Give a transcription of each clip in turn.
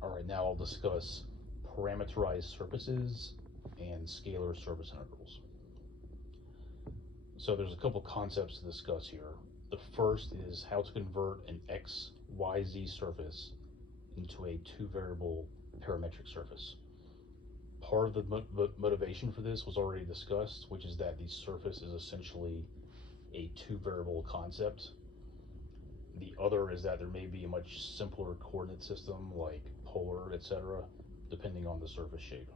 All right, now I'll discuss parameterized surfaces and scalar surface integrals. So there's a couple concepts to discuss here. The first is how to convert an x, y, z surface into a two-variable parametric surface. Part of the motivation for this was already discussed, which is that the surface is essentially a two-variable concept. The other is that there may be a much simpler coordinate system like polar, etc., depending on the surface shape.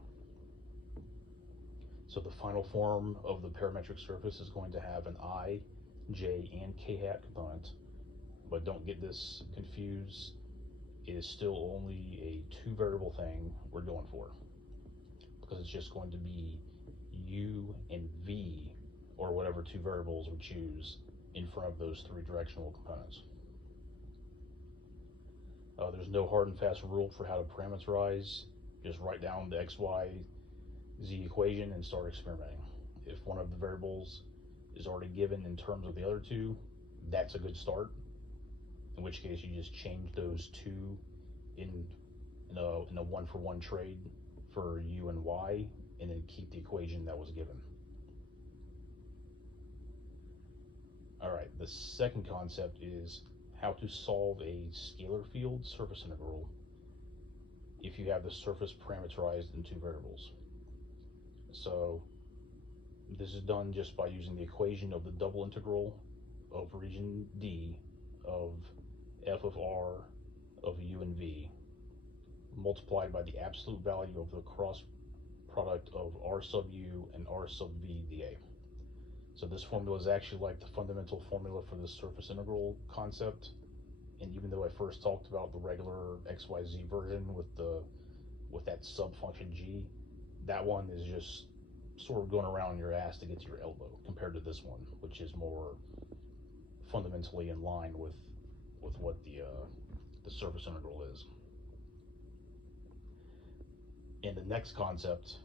So the final form of the parametric surface is going to have an I, J, and K hat component, but don't get this confused. It is still only a two variable thing we're going for, because it's just going to be U and V, or whatever two variables we choose in front of those three directional components. There's no hard and fast rule for how to parameterize. Just write down the x, y, z equation and start experimenting. If one of the variables is already given in terms of the other two, that's a good start. In which case, you just change those two in a one-for-one trade for u and y, and then keep the equation that was given. All right, the second concept is how to solve a scalar field surface integral if you have the surface parameterized in two variables. So this is done just by using the equation of the double integral of region D of f of r of u and v multiplied by the absolute value of the cross product of r sub u and r sub v dA. So this formula is actually like the fundamental formula for the surface integral concept. And even though I first talked about the regular XYZ version with that sub function g, that one is just sort of going around your ass to get to your elbow compared to this one, which is more fundamentally in line with what the surface integral is. And the next concept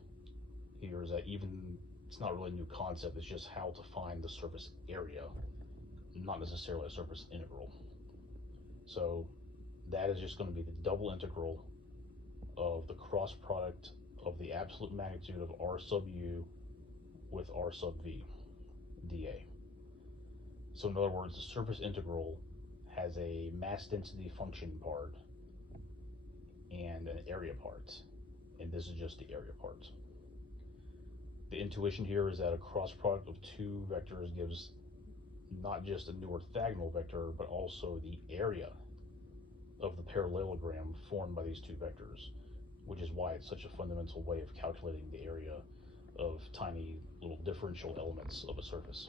here is that it's not really a new concept, it's just how to find the surface area, not necessarily a surface integral. So that is just going to be the double integral of the cross product of the absolute magnitude of r sub u with r sub v dA. So in other words, the surface integral has a mass density function part and an area part, and this is just the area part. The intuition here is that a cross product of two vectors gives not just a new orthogonal vector, but also the area of the parallelogram formed by these two vectors, which is why it's such a fundamental way of calculating the area of tiny little differential elements of a surface.